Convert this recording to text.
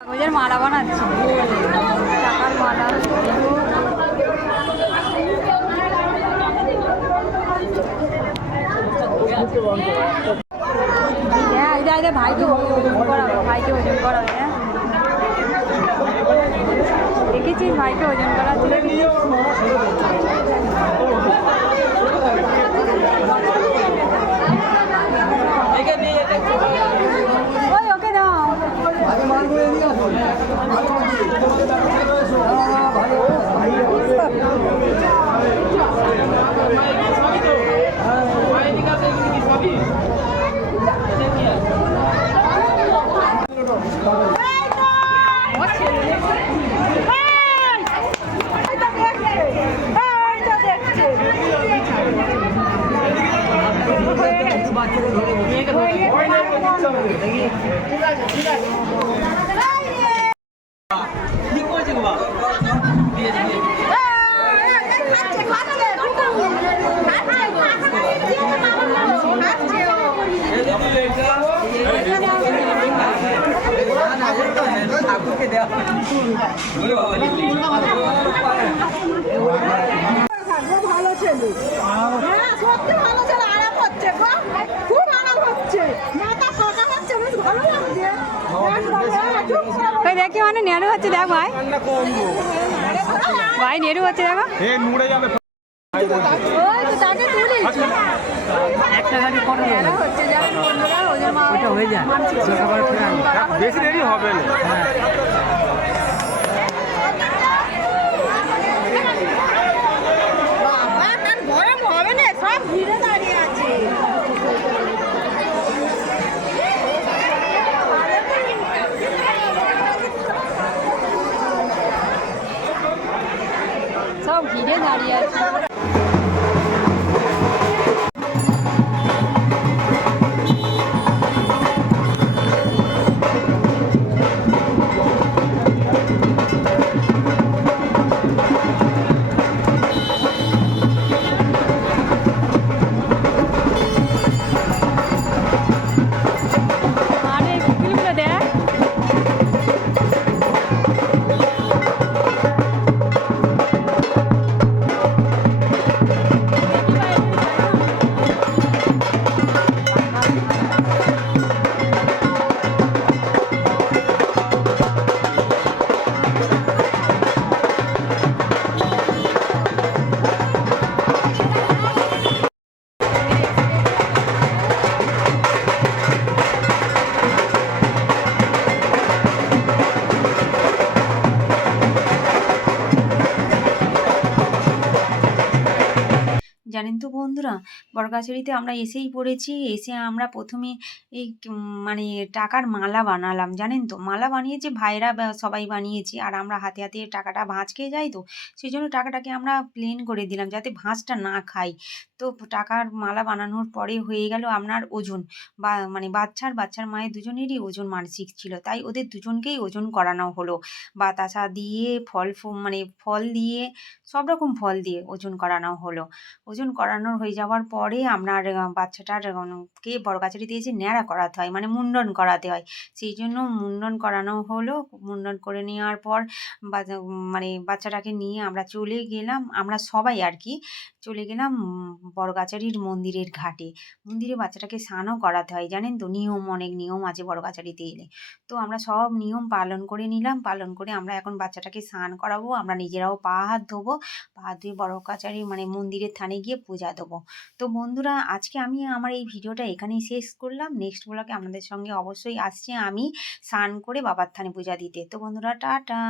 কাগজের মালা বানাচ্ছি। টাকার মালা। হ্যাঁ এটা ভাইকে ওজন করাবে, ভাইকে ওজন করাবে হ্যাঁ। দেখেছিস ভাইকে ওজন করাতে দেখেছিস ওই ওকে দাও ভাগ্য ভালো ছেলে হ্যাঁ সত্যি ভালো ছেলে আরাম হচ্ছে গো খুব আরাম হচ্ছে মাথা ফাঁকা হচ্ছে বেশ ভালো লাগছে একদম, হ্যাঁ, চুপ করো। ওই দেখি মানে নেড়ু হচ্ছে দেখ ভাই। ভাই নেড়ু হচ্ছে দেখো। এ নুড়ে যাবে। ওই তো তাকে তুলিস। একটা গাড়ি করে হচ্ছে জানেন বন্ধুরা ওজন মা ওটা হয়ে যায়। বেশি দেরি হবে না বাবা তার গরম হবে না সব ঘিরে দাঁড়িয়ে আছে সব ঘিরে দাঁড়িয়ে আছে আরে জানেন তো বন্ধুরা? বরগাছড়িতে আমরা এসেই পড়েছি, এসে আমরা প্রথমে এই মানে টাকার মালা বানালাম, জানেন তো? মালা বানিয়েছে ভাইরা সবাই বানিয়েছি, আর আমরা হাতে হাতে টাকাটা ভাঁজ খেয়ে যাই তো সেই জন্য টাকাটাকে আমরা প্লেন করে দিলাম যাতে ভাঁজটা না খাই। তো টাকার মালা বানানোর পরে হয়ে গেল আপনার ওজন, বা মানে বাচ্চার বাচ্চার মায়ের দুজনেরই ওজন মানসিক ছিল, তাই ওদের দুজনকেই ওজন করানো হলো। বাতাসা দিয়ে, ফল মানে ফল দিয়ে, সব রকম ফল দিয়ে ওজন করানো হলো। ওজন করানোর হয়ে যাওয়ার পরে আহ, বাচ্চাটার কে বড়গাছারিতে এসে ন্যাড়া করাতে হয় মানে মুন্ডন করাতে হয়। সেই জন্য মুন্ডন করানো হলো। মুন্ডন করে নেওয়ার পর মানে বাচ্চাটাকে নিয়ে আমরা চলে গেলাম। আমরা সবাই আর কি চলে গেলাম বড়গাছারির মন্দিরের ঘাটে। মন্দিরে বাচ্চাটাকে স্নানও করাতে হয় জানেন তো? নিয়ম অনেক নিয়ম আছে বড়গাছারিতে এলে। তো আমরা সব নিয়ম পালন করে নিলাম। পালন করে আমরা এখন বাচ্চাটাকে স্নান করাবো। আমরা নিজেরাও পা হাত ধোবো। পা হাত ধুয়ে বড় কাচারি মানে মন্দিরের থানে গিয়ে পূজা দেবো। তো বন্ধুরা, আজকে আমি আমার এই ভিডিওটা এখানেই শেষ করলাম। নেক্সট ব্লগে আপনাদের সঙ্গে অবশ্যই আসছে আমি স্নান করে বাবার থানে পূজা দিতে। তো বন্ধুরা, টাটা!